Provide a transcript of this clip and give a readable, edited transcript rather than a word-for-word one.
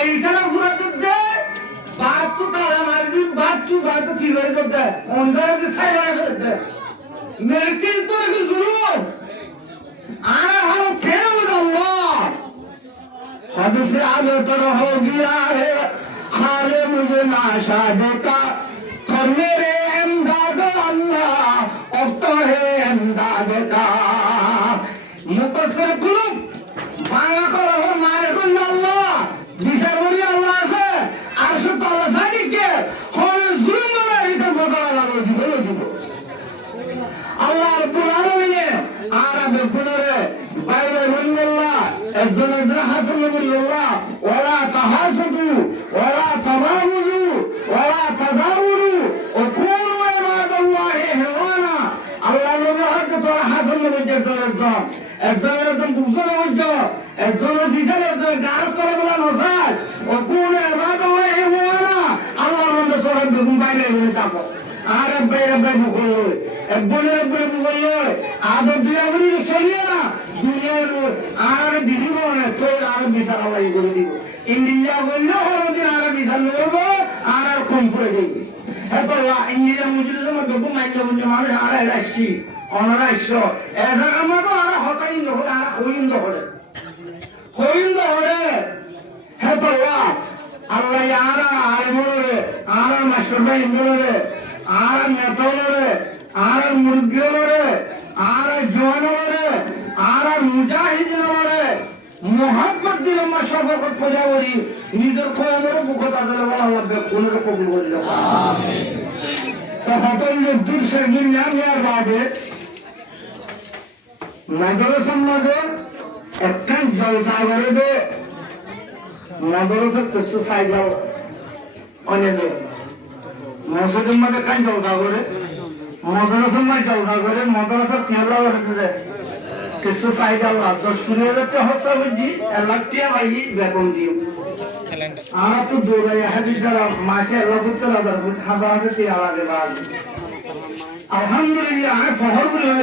এইখানে পুরা করতে বাতু তালা মারবি বাতু কি করে করতে অন্ধারে সাইবারে করতে মেরে তোর কি জুলুম আর হাল খেলো আল্লাহ हद से आगे तर हो गया है खाले मुझे नाशा देता कर मेरे इमदाद अल्लाह अब तो है इमदाद का मुकस्सर कुलुब मांगा करो मारे कुल अल्लाह बिशरवरी अल्लाह से अर्श ताला सादिक के हम जुल्म वाला इधर बदला लगो जीवो अल्लाह रब्बुल आलमीन आरब पुनरे বাইরে বলল্লাহ একজনের হাসন বলল্লাহ ওয়ালা তাহাসুদু ওয়ালা তাবাগুদু ওয়ালা তাদাউরু ও কুনু ইবাদাল্লাহি ইখওয়ানা আল্লাহ নবী হযরত তোরা হাসন বলছে একজন দুজন হইছে একজন দিশার একজন গার করে বলা নসাল ও কুনু ইবাদাল্লাহি ইখওয়ানা আল্লাহ নবী তোরা বেগুন বাইরে হয়ে যাবো আর বাইরে বকল একজনের বকল আদর দিয়া বলি সরিয়ে না আর দিব না তো আর বিচার আল্লাহ করে দিব ইন্ডিয়া বললে হরদিন আর বিচার নেব আর কম করে দিব এত ইন্ডিয়া মুজিদের মধ্যে ঘুমাইতে বলছে মানে আর রাশি অনারাশ্য এসা কামতো আর হতাই নহলে আর হইন্দ হলে হেত আল্লাহ আর বলরে আর মাস্টার ভাই বলরে আর নেতলরে আর মুরগিলরে আর জওয়ানরে আর মুজাহিদ নরে মোহাম্মদ দিল মাশাআল্লাহ পজাওরি নিজের কোরআনের বুকত আদালে বলা হবে কোন কবুল করল আমিন তো হতন যে দূর সে নিলাম ইয়ার বাদে মাদ্রাসা মধ্যে একটা জলসা করে দে মাদ্রাসা কিছু ফায়দা অনেক মসজিদের মধ্যে কাই জলসা করে মাদ্রাসার মধ্যে জলসা করে মাদ্রাসা কেলা হচ্ছে কিছু ফায়দা লাভ 10,000 টাকা হচ্ছে বুঝি 1 লাখ টাকা ভাই বেতন দিও আর তো দৌড়াই হাদিস দ্বারা মাসে 1 লাখ টাকা হাজার টাকা আলাদা আলহামদুলিল্লাহ ফহর